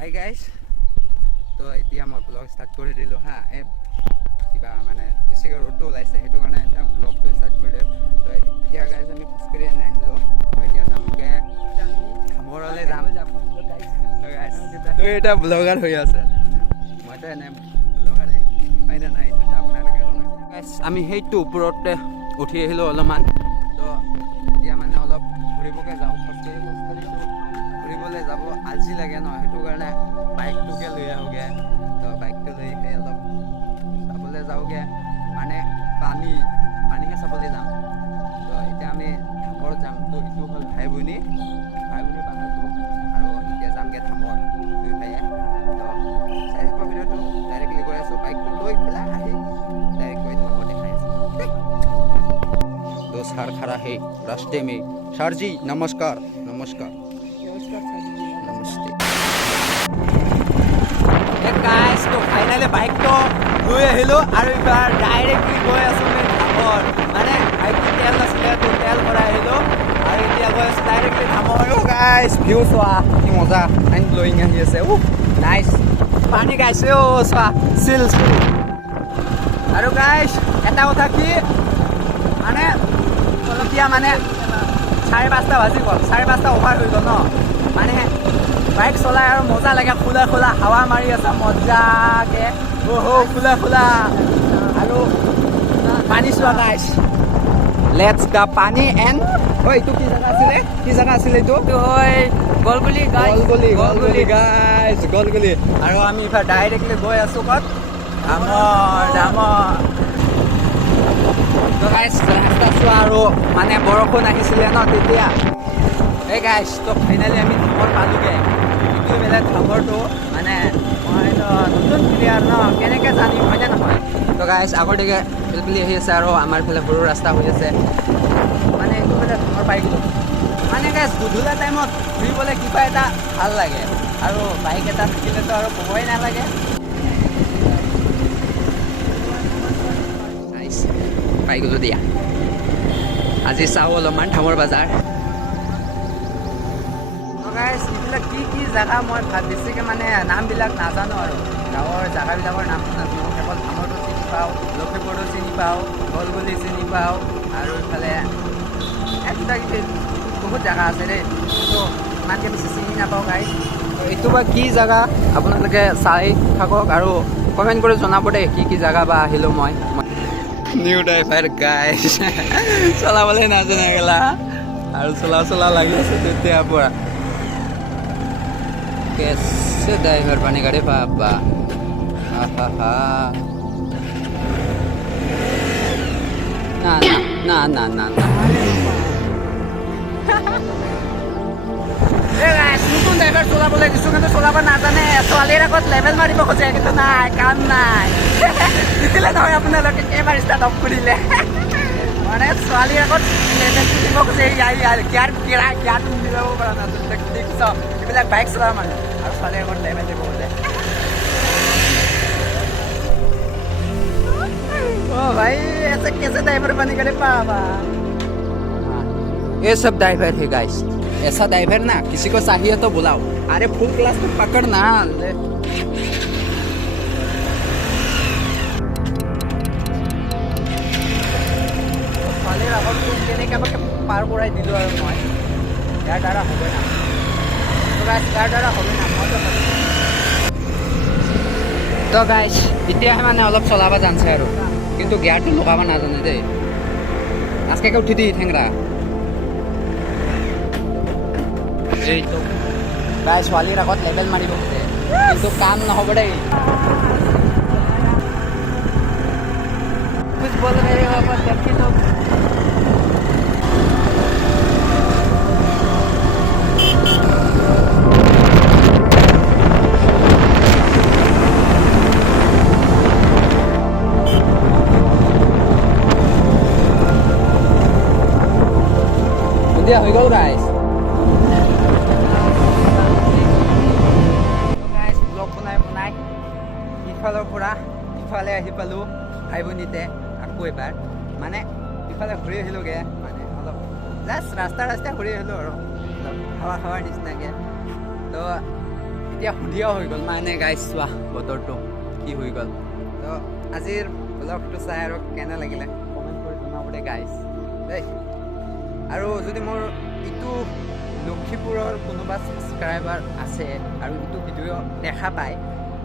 Hi guys, তো এতিয়া মই ব্লগ ষ্টাৰ্ট কৰি দিলোঁ হা। এই কিবা মানে বেছিকৈ ৰ'দটো ওলাইছে, সেইটো কাৰণে এতিয়া ব্লগটো ষ্টাৰ্ট কৰি দিলোঁ। তো এতিয়া গাইজ আমি খোজকাঢ়ি এনে আহিলোঁ। তো এতিয়া যামগৈ ধামৰলৈ যাম। তো এতিয়া ব্লগাৰ হৈ আছে, মইতো এনে ব্লগাৰে হয় নে নাই এইটো আপোনালোকে গাইজ। আমি সেইটো ওপৰতে উঠি আহিলোঁ অলপমান। তো এতিয়া মানে অলপ ঘূৰিবকৈ যাওঁ, খোজকাঢ়িছোঁ ঘূৰিবলৈ যাব আজি লাগে ন, সেইটো কাৰণে বাইকটোকে লৈ আহোঁগৈ। তো বাইকটো লৈ আহি অলপ চাবলৈ যাওঁগৈ, মানে পানীহে চাবলৈ যাম। তো এতিয়া আমি ধামৰ যাম। তো এইটো হ'ল ভাই ভনী পাহাৰটো, আৰু এতিয়া যামগৈ ধামৰ দুই ভাইয়ে। তো চাই থাকক ভিডিঅ'টো, ডাইৰেক্টলি গৈ আছোঁ বাইকটো লৈ পেলাই আহি डायरेक्ट कोई धामो दिखाई दो सर खड़ा है रास्ते में। सर जी नमस्कार। नमस्कार नमस्ते। गाइस तो फाइनली बाइक तो লৈ আহিলোঁ আৰু এবাৰ ডাইৰেক্টলি গৈ আছোঁ আমি ধামৰ। মানে বাইকটো তেল নাছিলে, তো তেল ভৰাই আহিলোঁ আৰু এতিয়া গৈ আছোঁ ডাইৰেক্টলি ধামৰ। গাইছ ভিউ চোৱা কি মজা, মাইণ্ড ব্লয়িং আহি আছে। নাইচ পানী গাইছে। চোৱা চিল আৰু গাইছ এটা কথা কি, মানে অলপীয়া মানে 5:30 বাজি গ'ল, 5:30 অভাৰ হৈ গ'ল ন। মানে বাইক চলাই আৰু মজা লাগে, খোলা খোলা হাৱা মাৰি আছে মজাকে। খোলা আৰু পানী চোৱা গাইছ। লেটছ দা পানী এণ্ড এইটো কি জেগা আছিলে এইটো গলগুলি গাইছ। আৰু আমি ইফালে ডাইৰেক্টলি গৈ আছোঁ ক'ত, ডামৰ। তো গাইছ ৰাস্তা চোৱা, আৰু মানে বৰষুণ আহিছিলে ন তেতিয়া। এই গাইছ তো ফাইনেলি আমি ধামৰ পালোঁগৈ। কিন্তু বেলেগ ধামৰটো মানে মইতো নতুন প্লেয়াৰ ন, কেনেকৈ জানিম হয়নে নহয়। তো গাইছ আগতীয়াকৈ পিলপিলি আহি আছে আৰু আমাৰ ফালে সৰু ৰাস্তা হৈ আছে। মানে এইটো বেলে ধামৰ পাই গ'লোঁ। মানে গাইছ গধূলা টাইমত ঘূৰিবলৈ কিবা এটা ভাল লাগে, আৰু বাইক এটা থাকিলেতো আৰু ক'বই নালাগে। পাই গ'লোঁ দিয়া। আজি চাওঁ অলপমান ধামৰ বাজাৰ। গাইছ এইবিলাক কি জেগা মই বেছিকৈ মানে নামবিলাক নাজানো, আৰু গাঁৱৰ জেগাবিলাকৰ নামটো নাজানো। কেৱল ধামৰটো চিনি পাওঁ, লখিমপুৰটো চিনি পাওঁ, গলগুলি চিনি পাওঁ, আৰু ইফালে কিবা কিবি বহুত জেগা আছে দেই, তো ইমানকৈ বেছি চিনি নাপাওঁ গাইছ। এইটো বা কি জেগা আপোনালোকে চাই থাকক আৰু কমেণ্ট কৰি জনাব দেই কি জেগা বা আহিলোঁ মই। নিউ ড্ৰাইভাৰ গাইছ চলাবলৈ নাজানে গেলা, আৰু চলা লাগি আছে তেতিয়াৰ পৰা। कैसे ड्राइवर बनेगा रे बाबा। ना নতুন ড্ৰাইভাৰ চলাবলৈ দিছোঁ, কিন্তু চলাব নাজানে। ছোৱালীৰ আগত লেভেল মাৰিব খোজে, কিন্তু নাই, কাম নাই। দিছিলে নহয় আপোনালোকে কেইবাৰ ষ্টাৰ্ট অফ কৰিলে। মানে ছোৱালীৰ আগত লেভেলটো দিব খোজে, জ্ঞান মিলাব পৰা নাছিলে। দেখিছ এইবিলাক বাইক চলোৱা মানুহ, আৰু ছোৱালীৰ আগত লেভেল দিব খোজে। भाई ऐसे कैसे ड्राइवर बनेगा रे बाबा। ये सब ड्राइवर है गाइस, ऐसा ड्राइवर ना किसी को चाहिए तो बुलाओ। अरे फुल क्लास तो पकड़ना ले। ছোৱালীৰ আগত কেনেকৈ পাৰ কৰাই দিলোঁ আৰু মই। ইয়াৰ দ্বাৰা হ'বই না, মইতো তো গাইছ এতিয়াহে মানে অলপ চলাব জানছে আৰু, কিন্তু গিয়াৰটো লগাব নাজানে দেই। আজকে উঠি দি ঠেংৰা এইটো গাই ছোৱালীৰ আগত লেভেল মাৰিব খোজে, কিন্তু কাম নহ'ব দেই। कुछ बोल रहे हो पर लड़की तो হৈ গ'ল গাইছ। ব্লগ বনাই ইফালৰ পৰা ইফালে আহি পালোঁ ভাই ভনীতে আকৌ এবাৰ। মানে ইফালে ঘূৰি আহিলোঁগৈ, মানে অলপ জাষ্ট ৰাস্তা ঘূৰি আহিলোঁ আৰু অলপ হাৱা খাৱাৰ নিচিনাকৈ। তো এতিয়া সন্ধিয়া হৈ গ'ল মানে গাইজ চোৱা বতৰটো কি হৈ গ'ল তো আজিৰ ব্লগটো চাই আৰু কেনে লাগিলে কমেণ্ট কৰি জনাব দে গাইজ দেই আৰু যদি মোৰ ইটো লক্ষীপুৰৰ কোনোবা ছাবস্ক্ৰাইবাৰ আছে আৰু ইটো ভিডিঅ' দেখা পায়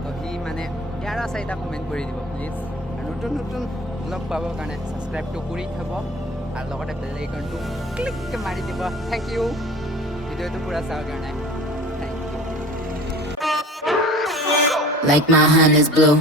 তো সি মানে 11-4টা কমেণ্ট কৰি দিব প্লিজ আৰু নতুন নতুন ব্লগ পাবৰ কাৰণে ছাবস্ক্ৰাইবটো কৰি থ'ব আৰু লগতে বেল আইকনটো ক্লিককৈ মাৰি দিব থেংক ইউ ভিডিঅ'টো পূৰা চোৱাৰ কাৰণে thank you Like my hand is blue.